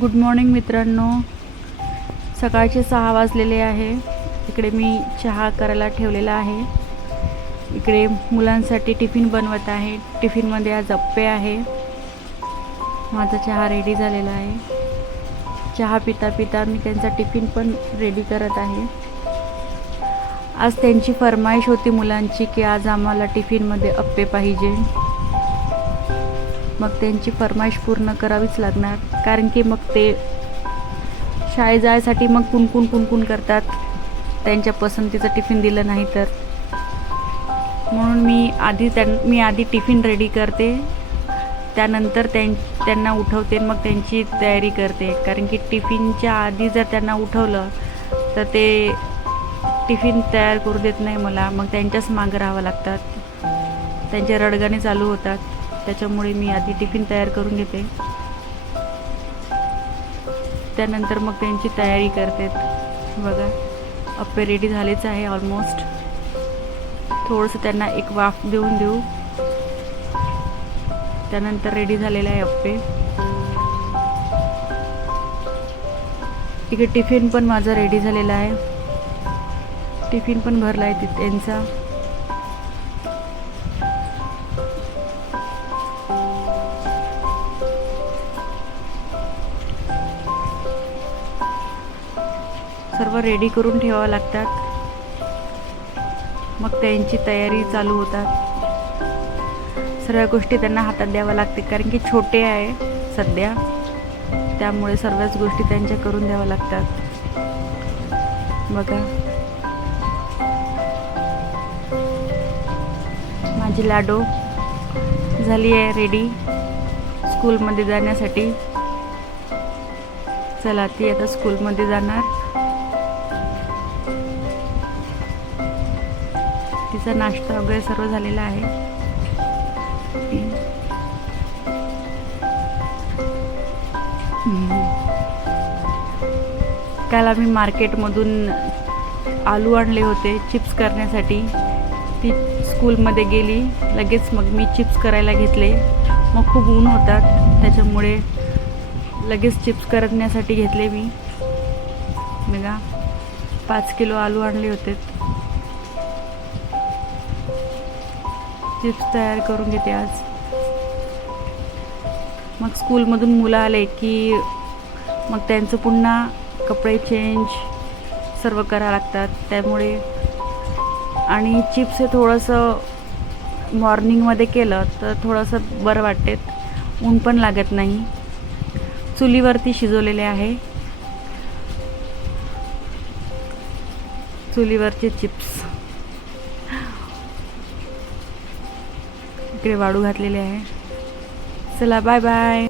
Good morning मित्रांनो, सकाळचे 6 वाजलेले आहे। इकडे मी चहा करायला ठेवलेला आहे। इकडे मुलांसाठी टिफिन बनवत आहे। टिफिनमध्ये आज अप्पे आहे। माझा चहा रेडी झालेला आहे। चहा पिता पिता मी त्यांचा टिफिन पण रेडी करत आहे। आज त्यांची फरमाईश होती मुलांची की आज आम्हाला टिफिनमध्ये अप्पे पाहिजे। मग त्यांची फरमाईश पूर्ण करावीच लागणार, कारण की मग ते शाळेत जायसाठी मग कुणकुण करतात त्यांच्या पसंतीचं टिफिन दिलं नाही तर। म्हणून मी आधी टिफिन रेडी करते, त्यानंतर त्यांना उठवते, मग त्यांची तयारी करते। कारण की टिफिनच्या आधी जर त्यांना उठवलं तर ते टिफिन तयार करू देत नाही मला, मग त्यांच्याच मागं राहावं लागतात, त्यांचे रडगाणे चालू होतात। त्याच्यामुळे मी आधी टिफिन तयार करून घेते, त्यानंतर मग त्यांची तयारी करते। बघा, अप्पे रेडी झालेच आहे ऑलमोस्ट। थोडंसं त्यांना एक वाफ देऊन देऊ, त्यानंतर रेडी झालेले आहे अप्पे। इकडे टिफिन पण माझा रेडी झालेला आहे, टिफिन पण भरला आहे त्यांचा। सर्व रेडी करून ठेवावं लागतात, मग त्यांची तयारी चालू होतात। सर्व गोष्टी त्यांना हातात द्याव्या लागते, कारण की छोटे आहे सध्या, त्यामुळे सर्वच गोष्टी त्यांच्या करून द्याव्या लागतात। बघा, माझी लाडो झाली आहे रेडी स्कूलमध्ये जाण्यासाठी। चला, ती आता स्कूलमध्ये जाणार। तिचा नाश्ता वगैरे सर्व झालेला आहे। काल आम्ही मार्केटमधून आलू आणले होते चिप्स करण्यासाठी। ती स्कूलमध्ये गेली लगेच, मग मी चिप्स करायला घेतले। मग खूप ऊन होतात, त्याच्यामुळे लगेच चिप्स करण्यासाठी घेतले मी। बघा, 5 किलो आलू आणले होते। चिप्स तयार करून घेते आज। मग स्कूलमधून मुलं आले की मग त्यांचं पुन्हा कपडे चेंज सर्व करावं लागतात, त्यामुळे। आणि चिप्स हे थोडंसं मॉर्निंगमध्ये केलं तर थोडंसं बरं वाटते, ऊन पण लागत नाही। चुलीवरती शिजवलेले आहे, चुलीवरचे चिप्स। इकडे वाळू घातलेले आहे। चला, बाय बाय।